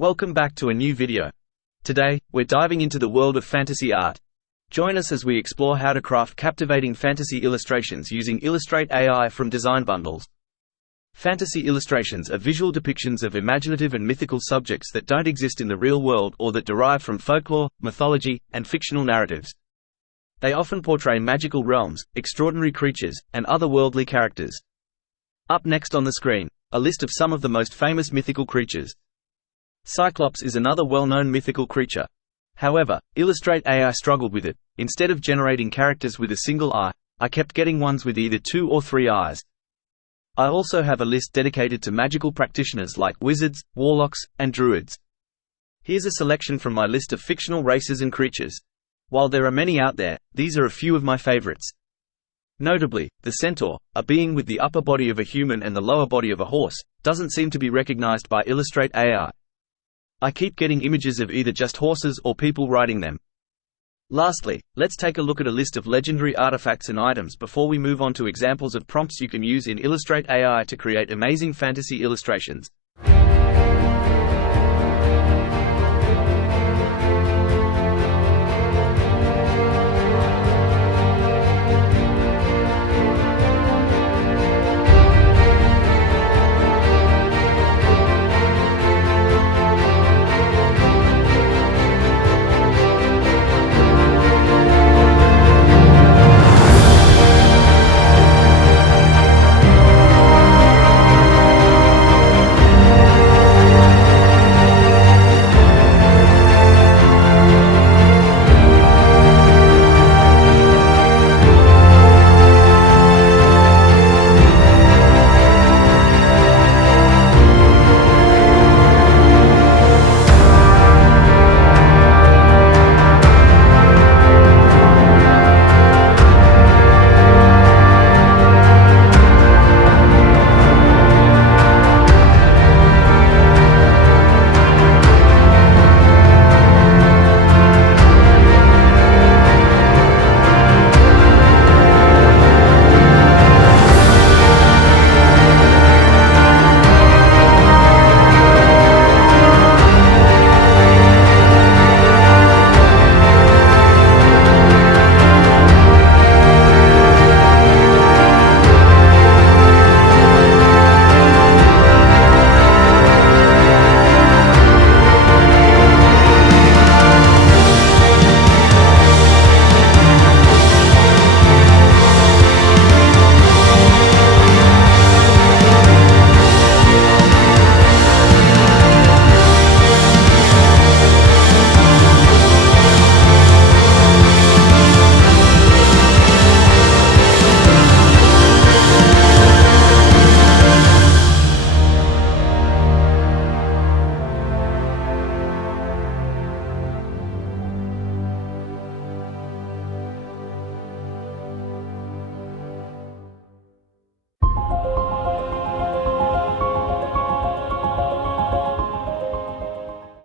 Welcome back to a new video. Today, we're diving into the world of fantasy art. Join us as we explore how to craft captivating fantasy illustrations using Illustrate AI from DesignBundles. Fantasy illustrations are visual depictions of imaginative and mythical subjects that don't exist in the real world or that derive from folklore, mythology, and fictional narratives. They often portray magical realms, extraordinary creatures, and otherworldly characters. Up next on the screen, a list of some of the most famous mythical creatures. Cyclops is another well-known mythical creature. However, Illustrate AI struggled with it. Instead of generating characters with a single eye, I kept getting ones with either 2 or 3 eyes. I also have a list dedicated to magical practitioners like wizards, warlocks, and druids. Here's a selection from my list of fictional races and creatures. While there are many out there, these are a few of my favorites. Notably, the centaur, a being with the upper body of a human and the lower body of a horse, doesn't seem to be recognized by Illustrate AI. I keep getting images of either just horses or people riding them. Lastly, let's take a look at a list of legendary artifacts and items before we move on to examples of prompts you can use in Illustrate AI to create amazing fantasy illustrations.